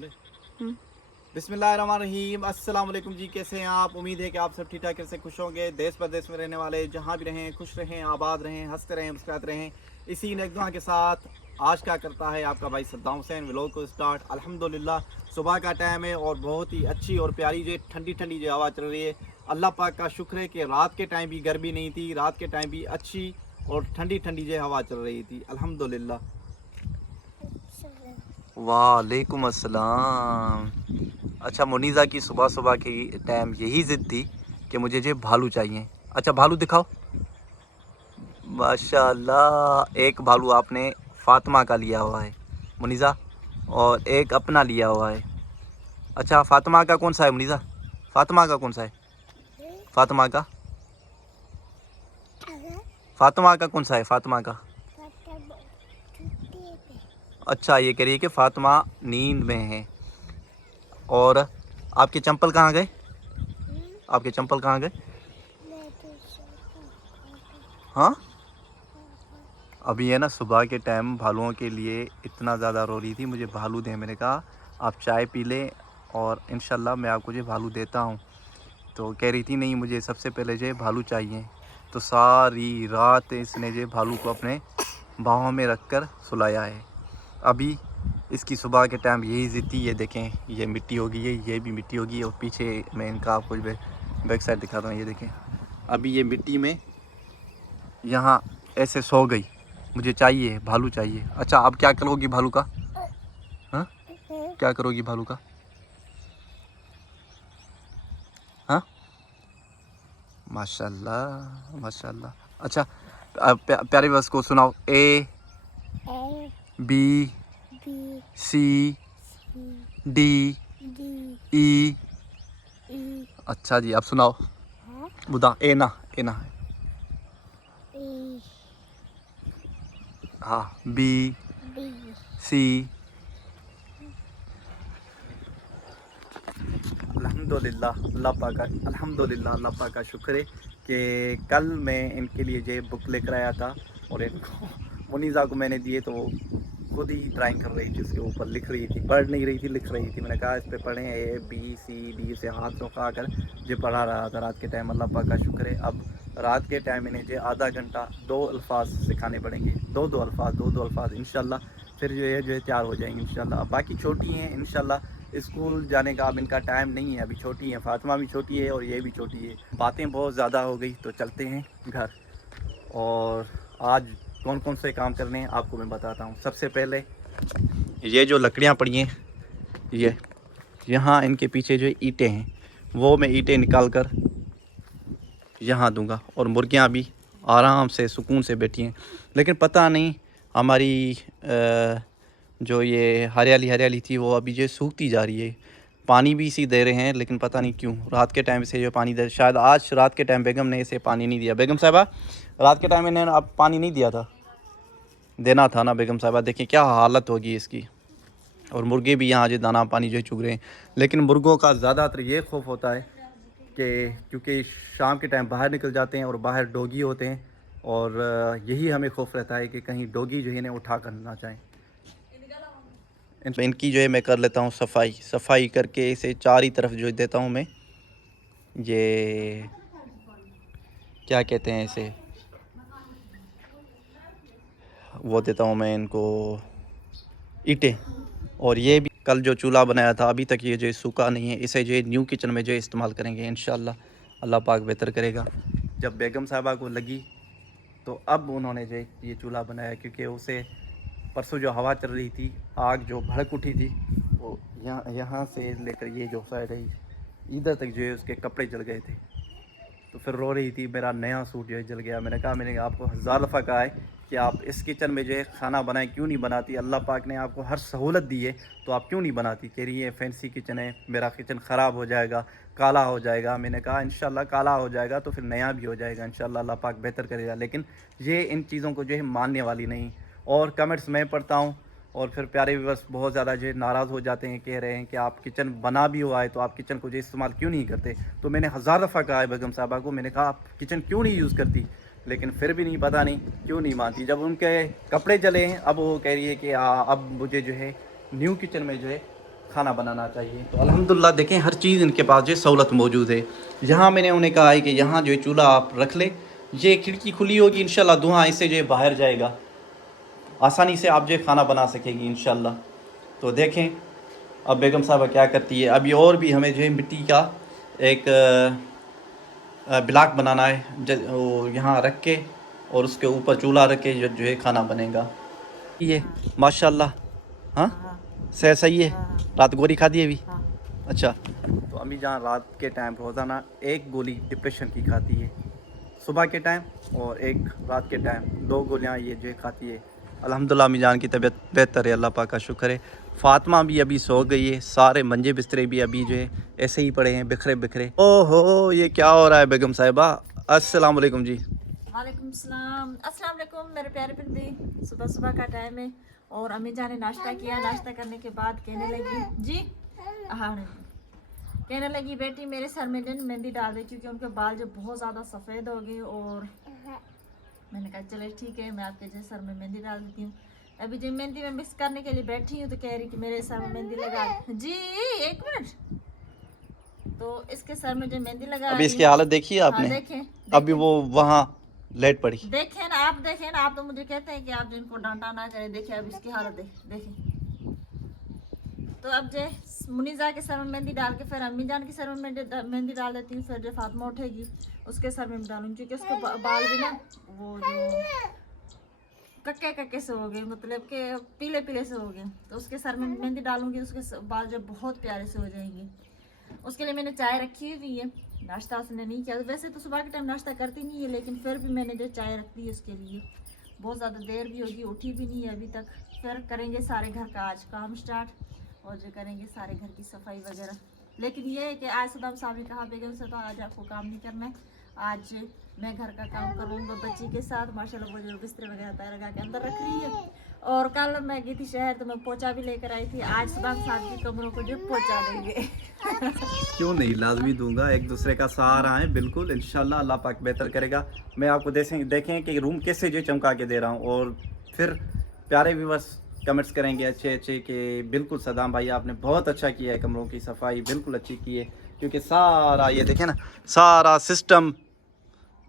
बिस्मिल्लाहिर्रहमानिर्रहीम। अस्सलाम वालेकुम जी, कैसे हैं आप? उम्मीद है कि आप सब ठीक ठाक कैसे खुश होंगे। देश परदेश में रहने वाले जहाँ भी रहें खुश रहें, आबाद रहें, हंसते रहें, मुस्कुराते रहें। इसी नेक दुआ के साथ आज क्या करता है आपका भाई सद्दाम हुसैन व्लॉग को स्टार्ट। अल्हम्दुलिल्लाह सुबह का टाइम है और बहुत ही अच्छी और प्यारी जो ठंडी ठंडी जो हवा चल रही है। अल्लाह पाक का शुक्र है कि रात के टाइम भी गर्मी नहीं थी, रात के टाइम भी अच्छी और ठंडी ठंडी जो हवा चल रही थी। अल्हम्दुलिल्लाह। वालेकुम अस्सलाम। अच्छा, मुनीज़ा की सुबह सुबह की टाइम यही ज़िद थी कि मुझे जो भालू चाहिए। अच्छा, भालू दिखाओ। माशाल्लाह, एक भालू आपने फ़ातिमा का लिया हुआ है मुनीज़ा, और एक अपना लिया हुआ है। अच्छा, फ़ातिमा का कौन सा है मुनीज़ा? फ़ातिमा का कौन सा है? फ़ातिमा का फ़ातिमा का कौन सा है? फ़ातिमा का। अच्छा, ये कह रही है कि फ़ातिमा नींद में है। और आपके चंपल कहाँ गए? आपके चंपल कहाँ गए? हाँ, अभी है ना, सुबह के टाइम भालुओं के लिए इतना ज़्यादा रो रही थी, मुझे भालू दें। मैंने कहा आप चाय पी लें और इंशाल्लाह मैं आपको जो भालू देता हूँ। तो कह रही थी नहीं, मुझे सबसे पहले जो भालू चाहिए। तो सारी रात इसने जो भालू को अपने बाहों में रख कर सुलाया है। अभी इसकी सुबह के टाइम यही ज़िद थी। ये देखें, ये मिट्टी होगी, ये भी मिट्टी होगी, और पीछे मैं इनका आपको बैक साइड दिखाता हूँ। ये देखें, अभी ये मिट्टी में यहाँ ऐसे सो गई। मुझे चाहिए, भालू चाहिए। अच्छा, अब क्या करोगी भालू का? हाँ, क्या करोगी भालू का? हाँ, माशाल्लाह माशाल्लाह। अच्छा, प्यारे बस को सुनाओ। A B C D E. अच्छा जी, अब सुनाओ। बुदा ए ना, ए ना। हाँ, बी सी। अल्हम्दुलिल्लाह, अल्लाह पाक का शुक्र है कि कल मैं इनके लिए जो बुक लेकर आया था और इनको मुनीज़ा को मैंने दिए, तो वो खुद ही ड्राइंग कर रही थी, उसके ऊपर लिख रही थी, पढ़ नहीं रही थी, लिख रही थी। मैंने कहा इस पे पढ़ें, ए बी सी डी से हाथ चौंका कर जो पढ़ा रहा था रात के टाइम। अल्लाह पाक का शुक्र है, अब रात के टाइम इन्हें जो आधा घंटा दो अल्फाज सिखाने पड़ेंगे, दो दो अल्फाज इंशाल्लाह। फिर जो है तैयार हो जाएंगे इंशाल्लाह। बाकी छोटी हैं इंशाल्लाह, स्कूल जाने का अब इनका टाइम नहीं है, अभी छोटी है। फ़ातिमा भी छोटी है और ये भी छोटी है। बातें बहुत ज़्यादा हो गई, तो चलते हैं घर। और आज कौन कौन से काम करने हैं आपको मैं बताता हूँ। सबसे पहले ये जो लकड़ियाँ पड़ी हैं, ये यहाँ इनके पीछे जो ईंटें हैं, वो मैं ईंटें निकाल कर यहाँ दूंगा। और मुर्गियाँ भी आराम से सुकून से बैठी हैं। लेकिन पता नहीं हमारी जो ये हरियाली हरियाली थी वो अभी जो सूखती जा रही है। पानी भी इसी दे रहे हैं, लेकिन पता नहीं क्यों रात के टाइम से जो पानी दे, शायद आज रात के टाइम बेगम ने इसे पानी नहीं दिया। बेगम साहिबा, रात के टाइम इन्हें अब पानी नहीं दिया था, देना था ना बेगम साहिबा। देखिए क्या हालत होगी इसकी। और मुर्गे भी यहाँ जो दाना पानी जो चुग रहे हैं। लेकिन मुर्गों का ज़्यादातर ये खौफ होता है कि क्योंकि शाम के टाइम बाहर निकल जाते हैं और बाहर डोगी होते हैं, और यही हमें खौफ रहता है कि कहीं डोगी जो है इन्हें उठा कर ना जाएँ। इनकी जो है मैं कर लेता हूँ सफाई करके इसे चारों तरफ जो देता हूँ मैं, ये क्या कहते हैं इसे, वो देता हूँ मैं इनको ईंटें। और ये भी कल जो चूल्हा बनाया था अभी तक ये जो सूखा नहीं है, इसे जो न्यू किचन में जो इस्तेमाल करेंगे इंशाल्लाह। अल्लाह पाक बेहतर करेगा। जब बेगम साहबा को लगी तो अब उन्होंने जो ये चूल्हा बनाया, क्योंकि उसे परसों जो हवा चल रही थी, आग जो भड़क उठी थी, वो यहाँ से लेकर ये जो साइड है इधर तक जो है उसके कपड़े जल गए थे। तो फिर रो रही थी, मेरा नया सूट जो है जल गया। मैंने आपको हज़ार दफ़ा कहा है कि आप इस किचन में जो है खाना बनाएं, क्यों नहीं बनाती? अल्लाह पाक ने आपको हर सहूलत दी है, तो आप क्यों नहीं बनाती? कह रही है फैंसी किचन है, मेरा किचन ख़राब हो जाएगा, काला हो जाएगा। मैंने कहा इंशाल्लाह काला हो जाएगा तो फिर नया भी हो जाएगा इंशाल्लाह, अल्लाह पाक बेहतर करेगा। लेकिन ये इन चीज़ों को जो है मानने वाली नहीं। और कमेंट्स मैं पढ़ता हूँ, और फिर प्यारे व्यूअर्स बहुत ज़्यादा जो नाराज़ हो जाते हैं, कह रहे हैं कि आप किचन बना भी हुआ है तो आप किचन को जो इस्तेमाल क्यों नहीं करते? तो मैंने हज़ार दफ़ा कहा है बेगम साहबा को, मैंने कहा आप किचन क्यों नहीं यूज़ करती? लेकिन फिर भी नहीं, पता नहीं क्यों नहीं मानती। जब उनके कपड़े जले हैं अब वो कह रही है कि अब मुझे जो है न्यू किचन में जो है खाना बनाना चाहिए। तो अल्हम्दुलिल्लाह देखें हर चीज़ इनके पास जो सहूलत मौजूद है। यहाँ मैंने उन्हें कहा है कि यहाँ जो है चूल्हा आप रख ले, ये खिड़की खुली होगी, इंशाल्लाह धुआं इससे जो है बाहर जाएगा, आसानी से आप जो है खाना बना सकेंगी इंशाल्लाह। तो देखें अब बेगम साहबा क्या करती है। अभी और भी हमें जो है मिट्टी का एक ब्लॉक बनाना है, वो यहाँ रख के और उसके ऊपर चूल्हा रख के जो है खाना बनेगा। ये माशाल्लाह। हाँ सही है। रात गोली खा दी अभी? अच्छा। तो अम्मी जान रात के टाइम रोज़ाना एक गोली डिप्रेशन की खाती है, सुबह के टाइम और एक रात के टाइम, 2 गोलियाँ ये जो है खाती है। अल्हम्दुलिल्लाह अम्मी जान की तबीयत बेहतर है, अल्लाह पाक का शुक्र है। फ़ातिमा भी अभी सो गई है, सारे मंजे बिस्तरे भी अभी जो है ऐसे ही पड़े हैं बिखरे बिखरे। ओहो ये क्या हो रहा है बेगम साहिबा? अस्सलाम वालेकुम जी। वालेकुम सलाम। अस्सलाम वालेकुम मेरे प्यारे पिंडी। सुबह सुबह का टाइम है और अम्मी जान ने नाश्ता किया। नाश्ता करने के बाद कहने लगी जी हाँ कहने लगी बेटी मेरे सर में जो मेहंदी डाल दे, क्योंकि उनके बाल जो बहुत ज़्यादा सफ़ेद हो गए। और मैंने कहा चले ठीक है मैं आपके जो सर में मेहंदी डाल देती हूँ। अभी जो मेहंदी में मिक्स करने के लिए बैठी हूँ तो कह रही कि मेरे सर में मेहंदी लगा जी। 1 मिनट। तो इसके सर में जो मेहंदी लगा अभी इसकी हालत देखी है आपने? हाँ, देखें अभी वो वहाँ लेट पड़ी। देखें ना आप, देखें ना आप। तो मुझे कहते हैं कि आप जिनको डांटा ना करें। देखिए अब इसकी हालत देखें। तो अब जो मुनीजा के सर में मेहंदी डाल के फिर अम्मी जान के सर में मेहंदी डाल देती हूँ। फिर जो फातिमा उठेगी उसके सर में डालूंगी, क्योंकि उसके बाल भी ना वो जो कक्के से हो गए, मतलब के पीले पीले से हो गए। तो उसके सर में मेहंदी डालूंगी, उसके बाल जो बहुत प्यारे से हो जाएंगे। उसके लिए मैंने चाय रखी हुई है। नाश्ता उसने नहीं किया। वैसे तो सुबह के टाइम नाश्ता करती नहीं है, लेकिन फिर भी मैंने जो चाय रख दी है उसके लिए। बहुत ज़्यादा देर भी होगी, उठी भी नहीं है अभी तक। फिर करेंगे सारे घर का आज काम स्टार्ट, और जो करेंगे सारे घर की सफाई वगैरह। लेकिन ये है कि आज सदाम साहब ने कहा बेगम से तो आज आपको काम नहीं करना है, आज मैं घर का काम करूँगा बच्ची के साथ। माशाल्लाह वो जो बिस्तर वगैरह तैयार लगा के अंदर रख रही है। और कल मैं गई थी शहर तो मैं पोछा भी लेकर आई थी। आज सदाम साहब की कमरों को जो पोछा देंगे। क्यों नहीं, लाजमी दूंगा। एक दूसरे का सहारा है बिल्कुल, इंशाल्लाह अल्लाह पाक बेहतर करेगा। मैं आपको देखें कि रूम कैसे जो चमका के दे रहा हूँ। और फिर प्यारे व्यूअर्स कमेंट्स करेंगे अच्छे अच्छे कि बिल्कुल सदाम भाई आपने बहुत अच्छा किया है, कमरों की सफाई बिल्कुल अच्छी की है। क्योंकि सारा ये देखें ना सारा सिस्टम,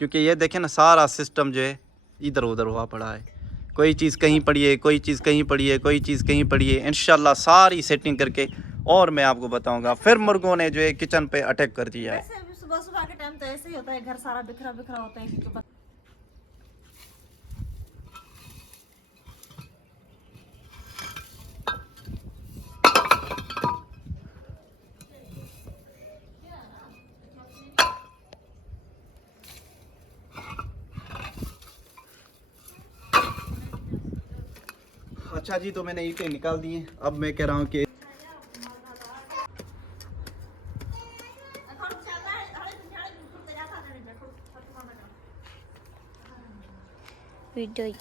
क्योंकि ये देखें ना सारा सिस्टम जो है इधर उधर हुआ पड़ा है। कोई चीज़ कहीं पड़ी है, कोई चीज़ कहीं पड़ी है, कोई चीज़ कहीं पड़ी है। इंशाल्लाह सारी सेटिंग करके और मैं आपको बताऊंगा। फिर मुर्गों ने जो है किचन पे अटैक कर दिया है। सुबह सुबह के टाइम तो ऐसे ही होता है, घर सारा बिखरा बिखरा होता है। क्योंकि अच्छा जी, तो मैंने ईंटें निकाल दी हैं। अब मैं कह रहा हूँ कि वीडियो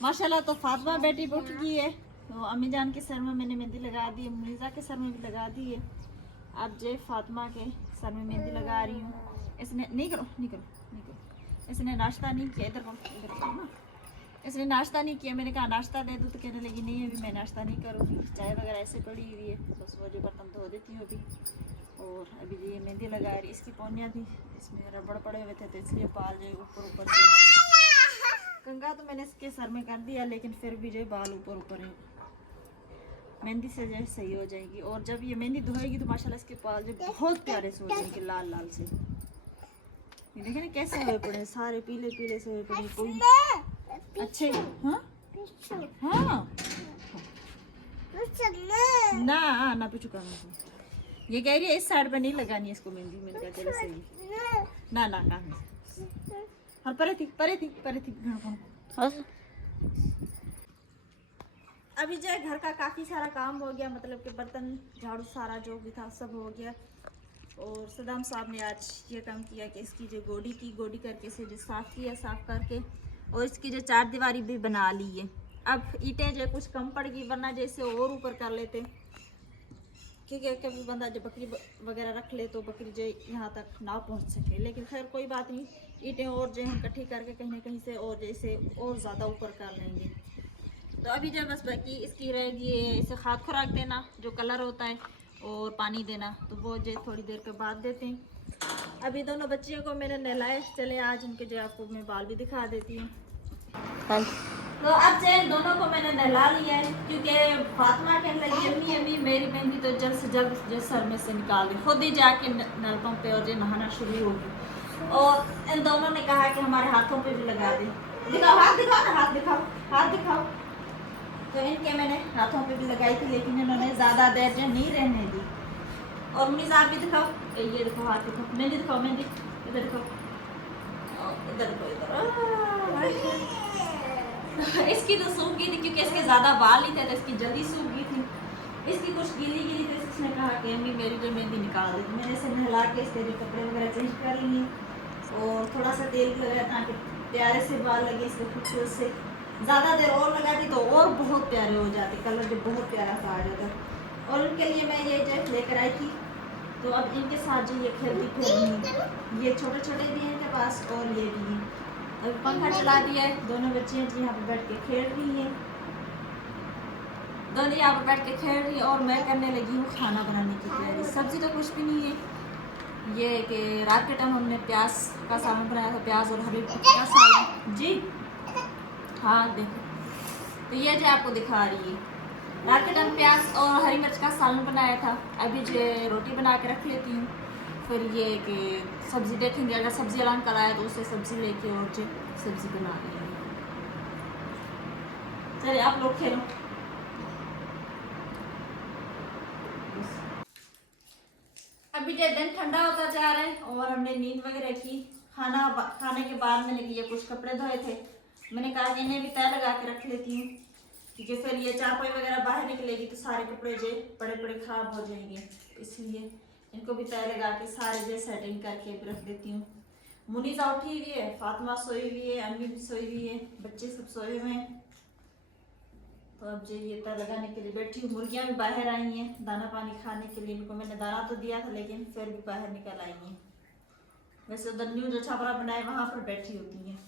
माशाल्लाह तो फातिमा बेटी उठ गई है। तो अम्मी जान के सर में मैंने मेहंदी लगा दी है, मुनीजा के सर में भी लगा दी है। अब जे फातिमा के सर में मेहंदी लगा रही हूँ। इसने नहीं करो नहीं करो नहीं करो, इसने नाश्ता नहीं किया। इधर करो ना। इसने नाश्ता नहीं किया। मैंने कहा नाश्ता दे दूँ तो कहने लगी नहीं अभी मैं नाश्ता नहीं करूँगी, चाय वगैरह ऐसे पड़ी हुई है, बस वो जो बर्तन धो देती हूँ अभी। और अभी ये मेहंदी लगा रही। इसकी पौनियाँ थी, इसमें रबड़ पड़े हुए थे तो इसलिए बाल जो ऊपर ऊपर से कंघा तो मैंने इसके सर में कर दिया, लेकिन फिर भी जो बाल ऊपर ऊपर है। मेहंदी से जो सही हो जाएगी। और जब ये मेहंदी धोएगी तो माशाल्लाह इसके बाल जो बहुत प्यारे से हो जाएंगे, लाल लाल से। ये देखें ना कैसे हुए पड़े, सारे पीले पीले से हुए पड़े। कोई अच्छे हाँ हाँ ना ना पीछू करना। ये कह रही है इस साइड पे नहीं लगानी है इसको मेहंदी। मैंने कहा चलो सही ना ना कहाँ और परे थी। अभी जो है घर का काफ़ी सारा काम हो गया, मतलब कि बर्तन झाड़ू सारा जो भी था सब हो गया। और सदाम साहब ने आज ये काम किया कि इसकी जो गोडी करके इसे जो साफ़ किया, साफ़ करके और इसकी जो चार दीवारी भी बना ली है। अब ईंटें जो कुछ कम पड़ गई, वरना जैसे और ऊपर कर लेते, क्योंकि कभी बंदा जो बकरी वगैरह रख ले तो बकरी जो यहाँ तक ना पहुँच सके। लेकिन खैर कोई बात नहीं, ईंटें और जो हम इकट्ठी करके कहीं ना कहीं से और जैसे और ज़्यादा ऊपर कर लेंगे। तो अभी जो बस बाकी इसकी रहेगी इसे खाद खुराक देना, जो कलर होता है, और पानी देना, तो वो जो थोड़ी देर के बाद देते हैं। अभी दोनों बच्चियों को मैंने नहलाए, चले आज उनके जो आपको मैं बाल भी दिखा देती हूँ। तो अब जो दोनों को मैंने नहला लिया है, क्योंकि फातिमा कहने लगी अम्मी अम्मी मेरी मेहंदी तो जल्द से जल्द जो सर में से निकाल दी, खुद ही जाके नल पंप पे और जो नहाना शुरू होगी। और इन दोनों ने कहा कि हमारे हाथों पे भी लगा दे। दिखाओ हाथ, दिखाओ ना, हाथ दिखाओ, हाथ दिखाओ। तो इनके मैंने हाथों पे भी लगाई थी, लेकिन इन्होंने ज़्यादा देर जो नहीं रहने दी। और मुनीज़ा आप भी दिखाओ, ये दिखाओ हाथ दिखाओ, मेहंदी दिखाओ, मेहंदी इधर दिखाओ, इधर दिखाओ, इधर। इसकी तो सूख गई थी, क्योंकि इसके ज़्यादा बाल नहीं थे तो इसकी जल्दी सूख गई थी। इसकी कुछ गीली गीली थी, इसने कहा कि अम्मी मेरी जो मेहंदी निकाल दी। मैंने इसे नहला के इसके जो कपड़े वगैरह चेंज कर लिए और थोड़ा सा तेल लगाया ताकि प्यारे से बाल लगे इसके खूबसूरत से। ज़्यादा देर और लगा दी तो और बहुत प्यारे हो जाते, कलर जो बहुत प्यारा सा आ जाता। और उनके लिए मैं ये जो लेकर आई थी, तो अब इनके साथ जो ये खेलती फिर रही हैं। ये छोटे छोटे भी हैं इनके पास और ये भी हैं। अब पंखा चला दिया है, दोनों बच्चियाँ जी यहाँ पर बैठ के खेल रही हैं, दोनों यहाँ पर बैठ के खेल रही है। और मैं करने लगी हूँ खाना बनाने की तैयारी। सब्जी तो कुछ भी नहीं है, ये कि रात के टाइम हमने प्याज का सालन बनाया था, प्याज और हरी मिर्च का सालन। जी हाँ देखो, तो ये जो आपको दिखा रही है, रात के टाइम प्याज और हरी मिर्च का सालन बनाया था। अभी जो रोटी बना के रख लेती हूँ, फिर ये कि सब्ज़ी देखेंगे, अगर सब्ज़ी अलान कराया तो उससे सब्ज़ी लेके और जो सब्ज़ी बना लेंगे। चलिए आप लोग खेलो। अभी जो दिन ठंडा होता जा रहा है और हमने नींद वगैरह की। खाने के बाद मैंने ये कुछ कपड़े धोए थे, मैंने कहा कि इन्हें भी तय लगा के रख लेती हूँ, क्योंकि फिर ये चारपाई वगैरह बाहर निकलेगी तो सारे कपड़े जो बड़े बड़े खराब हो जाएंगे, इसलिए इनको भी तय लगा के सारे जो सेटिंग करके भी रख देती हूँ। मुनीज़ा उठी हुई है, फातिमा सोई हुई है, अम्मी भी सोई हुई है, बच्चे सब सोए हुए हैं। तो अब जो ये तय लगाने के लिए बैठी हूँ। मुर्गियाँ भी बाहर आई हैं दाना पानी खाने के लिए, इनको मैंने दाना तो दिया था लेकिन फिर भी बाहर निकल आई हैं। वैसे उधर न्यू जो छापरा बनाए वहाँ पर बैठी होती हैं।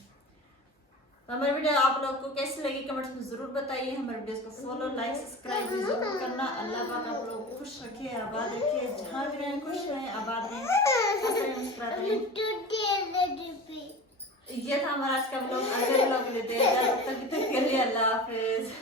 तो हमारी वीडियो आप लोग को कैसी लगी कमेंट्स में ज़रूर बताइए। हमारे वीडियोस को फॉलो लाइक सब्सक्राइब भी जरूर करना। अल्लाह पाक आप लोग को खुश रखे, आबाद रखे, जहाँ भी रहें खुश रहें, आबाद रहें, मुस्कुराते रहें। ये था हमारा आज का ब्लॉग। अगले ब्लॉग लेते हैं, तब तक के लिए अल्लाह हाफिज।